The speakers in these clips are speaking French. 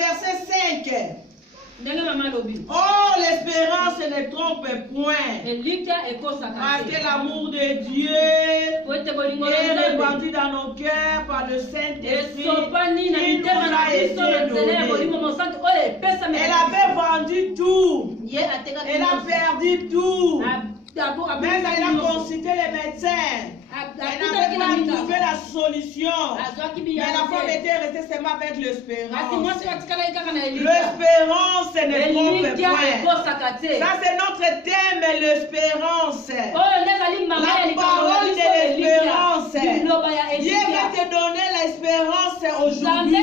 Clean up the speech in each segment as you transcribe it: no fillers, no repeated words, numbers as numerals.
verset 5. Oh, l'espérance ne trompe point. Parce que l'amour de Dieu est répandu dans nos cœurs par le Saint-Esprit qui nous a été donné. Elle avait vendu tout. Elle a perdu tout. Mais elle a consulté les médecins. Elle n'avait pas trouvé la solution. Mais la femme était restée seulement avec l'espérance. L'espérance ne trompe point. Ça c'est notre thème, l'espérance. La parole de l'espérance. Dieu va te donner l'espérance aujourd'hui.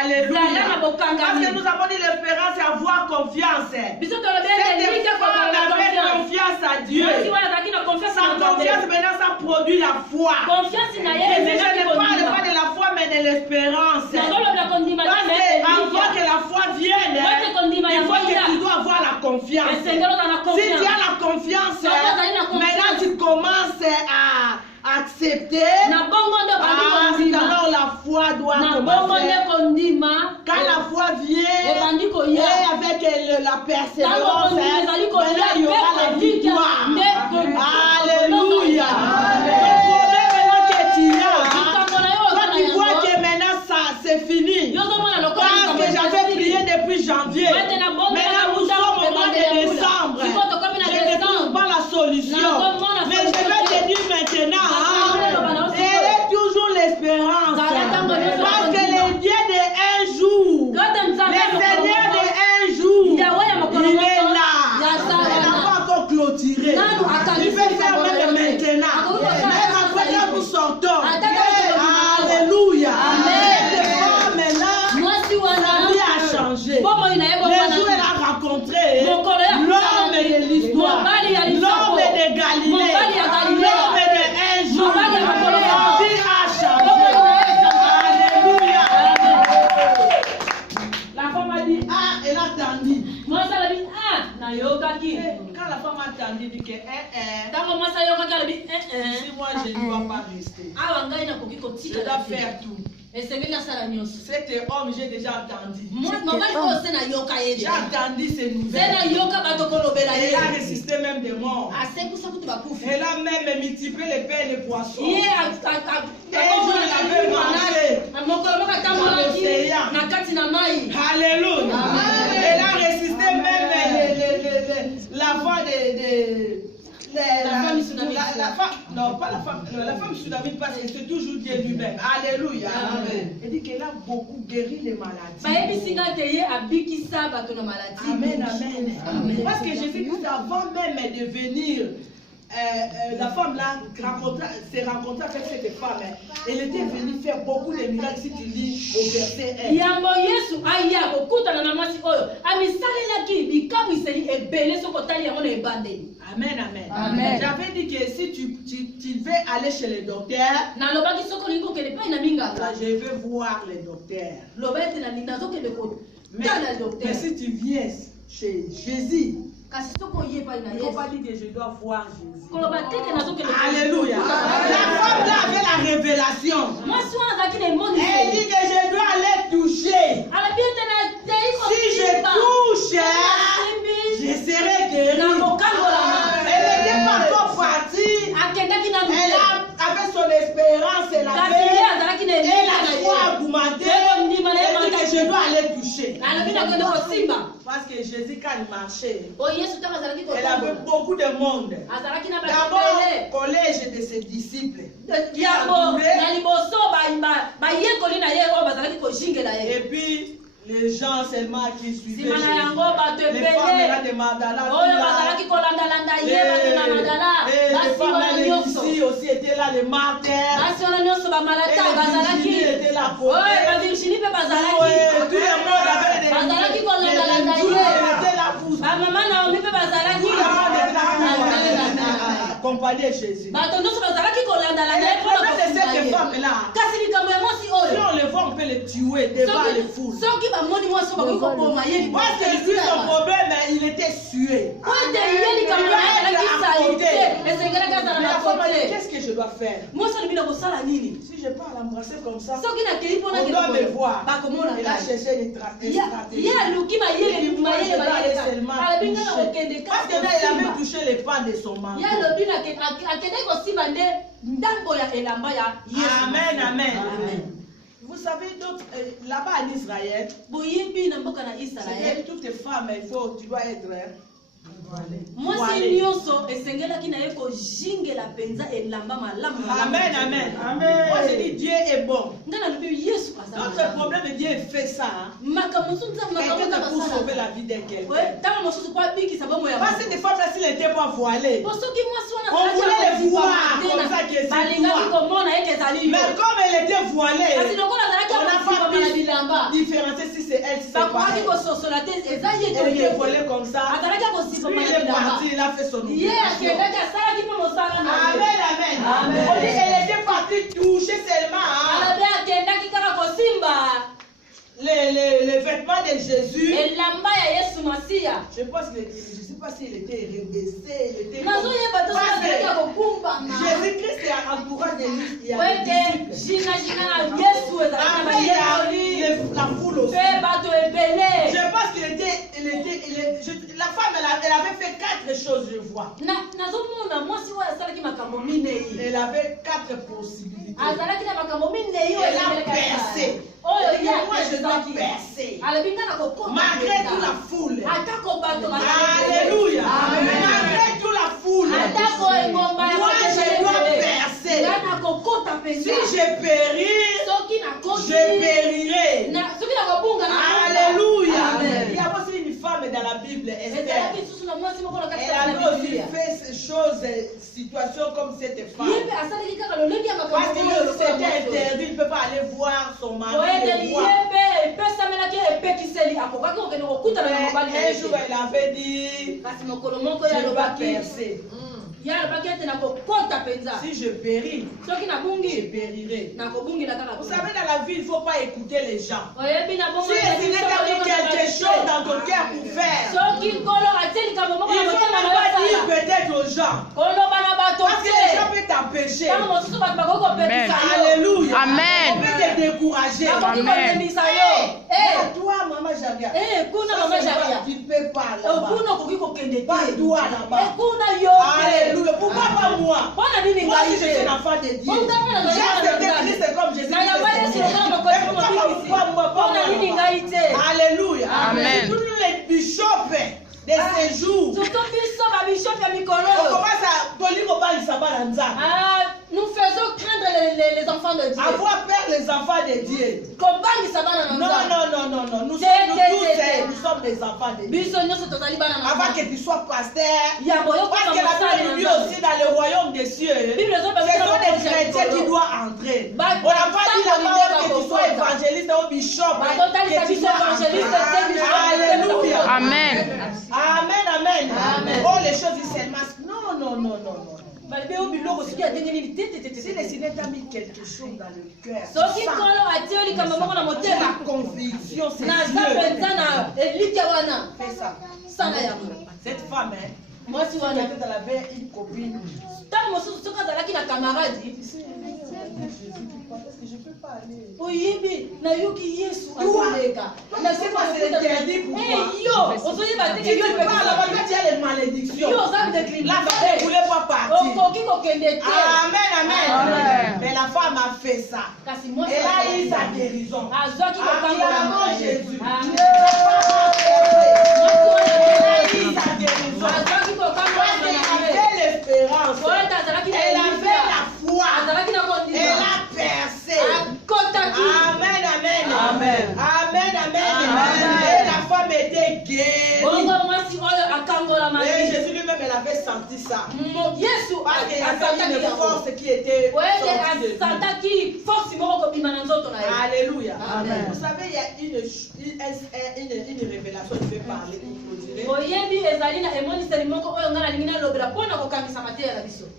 Alléluia. Parce que nous avons dit l'espérance et avoir confiance. Cette femme avait confiance à Dieu. Sa confiance maintenant ça produit la foi. Je ne parle pas de la foi mais de l'espérance. Parce qu'avant que la foi vienne, il faut que tu dois avoir la confiance. Si tu as la confiance, maintenant tu commences à accepter. Alors la foi doit commencer. Quand la foi vient et avec la persévérance, il y aura la victoire. Alléluia. Quand tu vois que maintenant ça c'est fini. Parce que j'avais prié depuis janvier. Maintenant nous sommes au mois de décembre. Je ne trouve pas la solution. Mais je vais te dire maintenant, elle est toujours l'espérance. Parce que le Dieu de un jour, le Seigneur de un jour, il est là. Elle n'a pas encore clôturé. Il peut faire même maintenant. Même après que nous sortons. Alléluia. Cette femme là, sa vie a changé. Le jour elle a rencontré l'homme de l'histoire, l'homme de Galilée, l'homme de un jour. Sa vie a changé. Alléluia. La femme a dit, ah, elle a attendu. Quand la femme a attendu, elle dit que, si moi je ne dois pas rester, je dois faire tout. Cet homme, j'ai déjà attendu. J'ai attendu ces nouvelles. Elle a résisté même des morts. Elle a même multiplié les pains et les poissons. Et un jour, elle avait mangé dans l'océan. Alléluia. Elle a résisté même la voix la femme sunamite parce que c'est toujours Dieu lui-même. Alléluia. Elle dit qu'elle a beaucoup guéri les maladies. Amen, amen. Parce que Jésus-Christ, avant même de venir, la femme là s'est rencontrée avec cette femme. Elle était venue faire beaucoup de miracles si tu lis au verset 1. Amen, amen. Amen. J'avais dit que si tu veux aller chez le docteur, je veux voir le docteur. Mais si tu viens chez Jésus, il ne faut pas dire que je dois voir Jésus. Alléluia. La femme là avait la révélation. Elle dit que je dois aller toucher. Si je touche, je serai guérie. Elle n'était pas encore partie. Elle avait son espérance. Elle avait la foi augmentée. Elle dit que je dois aller toucher. Parce que Jésus, quand il marchait, elle avait beaucoup de monde. D'abord, collège de ses disciples. Et puis, les gens seulement qui suivaient Jésus. Les femmes là de Magdala. Les femmes ici aussi étaient là, les martyrs. Et Virginie était là pour eux. Tout le monde avait des était là pour accompagner Jésus. Le problème de cette femme là, si on le voit, on peut le le tuer devant les foules. Moi, c'est lui son problème, mais il était sué. Qu'est-ce que je dois faire? Si je pars l'embrasser comme ça, on doit me voir. Il a cherché une stratégie. Parce que là, il avait touché les pans de son manteau. Amen, amen. Vous savez, là-bas en Israël, toutes les femmes, tu dois être moi c'est nyonso esengelaki na yeko jingela penza elamba malamu. Amen, amen. Amen. Moi je dis Dieu est bon. Ngana lubi Yesu asa. Notre problème Dieu fait ça. Makamusu nza makamusu pour sauver la vie de quelqu'un. Ouais, tama mosusu kwa biki sababu ya. Parce que des fois là s'il était pas voilé. Pour ceux qui moi soit on voulait les voir comme ça que c'est toi. Mais comme elle était voilée, on n'a pas pu différencier si c'est elle, si c'est pas elle. Elle était voilée comme ça. Il est parti, il a fait son oubli. Amen, amen. On dit elle était partie toucher seulement les vêtements de Jésus. Je pense que je ne sais pas s'il était rebaissé. Jésus-Christ est entouré de lui. Il y a la foule aussi. Je pense qu'il était. La femme, elle avait fait 4 choses, je vois. Elle avait 4 possibilités. Elle a percé. Moi, je dois percer. Malgré toute la foule. Alléluia. Malgré toute la foule. Moi, je dois percer. Si je péris, je périrai. Alléluia. Il y a aussi une femme dans la Bible, Esther. Elle avait aussi fait ces choses, situations comme cette femme. Parce que c'était interdit, il ne peut pas aller voir son mari. Un jour, elle avait dit, je dois percer. Si je péris, je périrai. Vous savez, dans la vie, il ne faut pas écouter les gens. Si il n'est pas quelque chose dans ton cœur pour faire, il ne faut pas dire peut-être aux gens. Parce que les gens peuvent t'empêcher. Alléluia. Amen. On peut te décourager. Amen. Toi, maman Jaga. Tu ne peux pas là-bas. Pas toi là-bas. Alléluia. Pourquoi pas moi? Moi, si je suis un enfant de Dieu, j'ai accepté Christ comme Jésus. Et pourquoi pas moi? Alléluia. Amen. Tous les bishops de ces jours, on commence à nous faisons craindre les enfants de Dieu. Avoir peur les enfants de Dieu. Non. Nous sommes des enfants de Dieu. Avant que tu sois pasteur, parce que la Bible dit aussi dans le royaume des cieux, ce sont des chrétiens qui doivent entrer. On n'a pas dit la Bible que tu sois évangéliste ou bishop. Alléluia. Amen. Amen. Oh, les choses disent seulement. Non. Si le Seigneur t'a mis quelque chose dans le cœur, la conviction, c'est Dieu. Fais ça. Cette femme, moi, si elle avait une copine, je peux pas aller. Toi, c'est pas interdit pour toi. Tu peux pas là-bas quand il y a les malédictions. La femme ne voulait pas partir. Amen. Mais la femme a fait ça. Elle a eu sa guérison. Acclamons Jésus. Elle a eu sa guérison. Elle avait l'espérance. Elle avait la foi. Elle a percé. Amen. Et la femme était guérie. Et Jésus lui-même, elle avait senti ça. Parce qu'il y avait une force qui était sortie. Alléluia. Amen. Vous savez, il y a une révélation qui fait parler.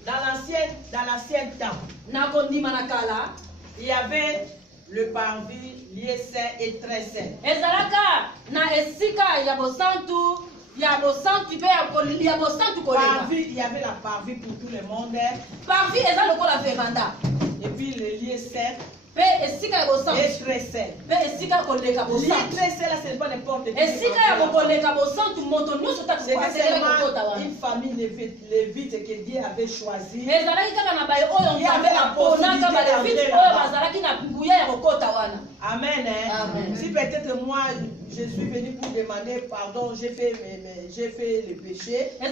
Dans l'ancien temps, il y avait le parvis lié saint et très saint. Ezalaka na esika ya bosantu. Parvis, il y avait la parvis pour tout le monde. Parvis est dans le col à véranda. Et puis le lieu saint. Et très saint. Lieu très saint là, ce n'est pas n'importe qui. C'est seulement une famille lévite que Dieu avait choisi. Il y avait la possibilité Amen. Amen. Si peut-être moi je suis venu pour demander pardon, j'ai fait le péché. Je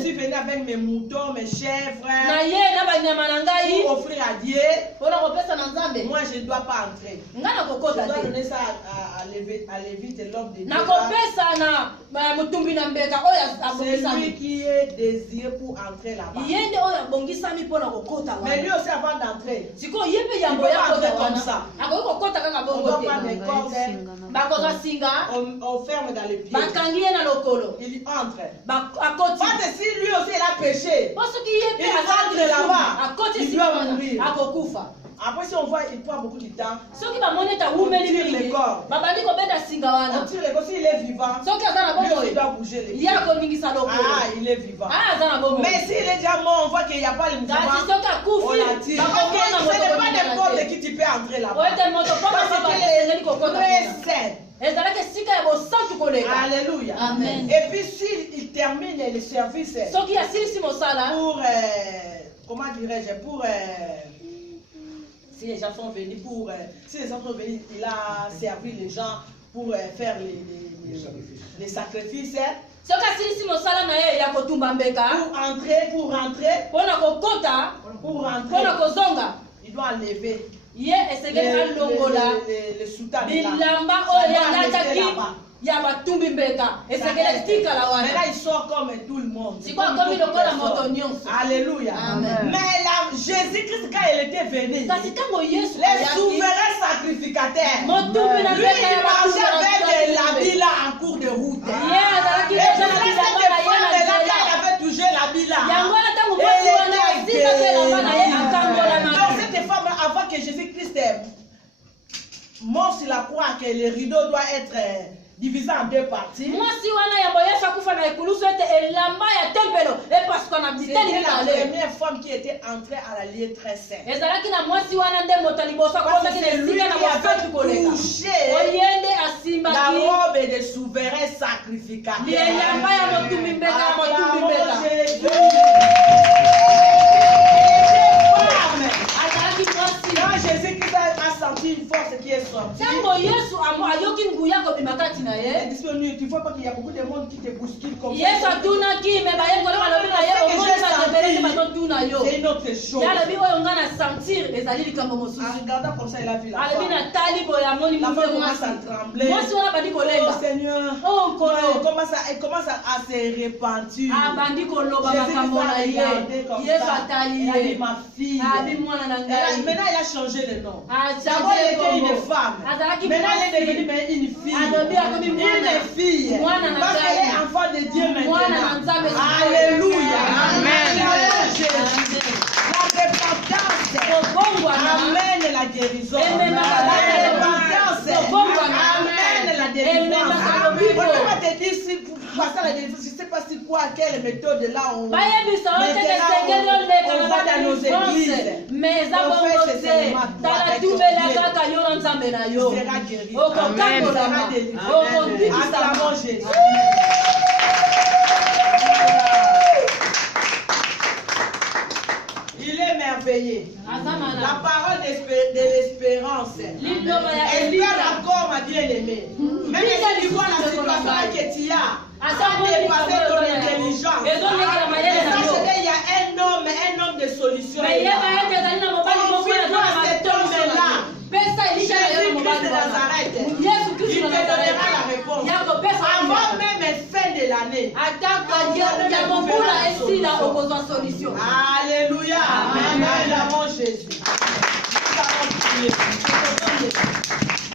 suis venu avec mes moutons, mes chèvres pour offrir à Dieu. Moi je ne dois pas entrer. Je dois donner ça à Lévite, l'homme de Dieu. C'est lui qui est désiré pour entrer là-bas. Mais lui aussi avant d'entrer, il ne peut pas entrer comme ça. On doit prendre des cordes, on ferme dans les pieds. Il entre. Pas de si lui aussi il a péché. Il entre là-bas. Il doit mourir. Après, si on voit, il prend beaucoup de temps. On tire les corps. On tire les corps. S'il est vivant, lui aussi doit bouger les pieds. Ah, il est vivant. Mais s'il est déjà mort, on voit qu'il n'y a pas le mouvement. On la tire. Ce n'est pas n'importe qui tu peux entrer là-bas. Parce que très saint. Alléluia. Amen. Et puis s'il termine le service pour, comment dirais-je, pour... si les gens sont venus il a servi les gens pour faire les sacrifices. Pour rentrer, il doit enlever le soutane là-bas. Maintenant il sort comme tout le monde. Alléluia. Mais Jésus-Christ, quand il était venu, les souverains sacrificateurs, lui il marchait avec l'habit là en cours de route. Et cette femme là, quand elle avait touché l'habit là, donc cette femme avant que Jésus-Christ mort sur la croix, que le rideau doit être divisé en deux parties. C'était la première femme qui était entrée à la lieu très saint. C'est lui qui avait touché la robe des souverains sacrificateurs. Quand Jésus-Christ a senti une force qui est sortie, tu vois pas qu'il y a beaucoup de monde qui te bouscule comme ça. C'est une autre chose. En regardant comme ça, il a vu la femme. La femme commence à trembler. Oh Seigneur, elle commence à se repentir. Jésus a regardé comme ça. Elle a dit ma fille. Maintenant, elle a changé le nom. D'abord, elle était une femme. Maintenant, elle est devenue une fille. Une fille. Parce qu'elle est enfant de Dieu maintenant. Alléluia. Amen. La repentance amène la guérison. La repentance amène la délivrance. On va te dire si pour passer la délivrance, je ne sais pas si quoi, quelle méthode là on va dans nos églises. Mais on fait ce seulement toi avec Dieu. Sera guéri. Amen. Sera délivré. Acclamons Jésus. Il est merveilleux. La parole de l'espérance. Espère encore, ma bien-aimée. Même si tu vois la situation que tu as, sans dépasser ton intelligence. Sache qu'il y a un homme de solution. Confie-toi cet homme-là. Jésus-Christ de Nazareth. Il te donnera la réponse. Avant même la fin de l'année. Alléluia. Amen. Jésus.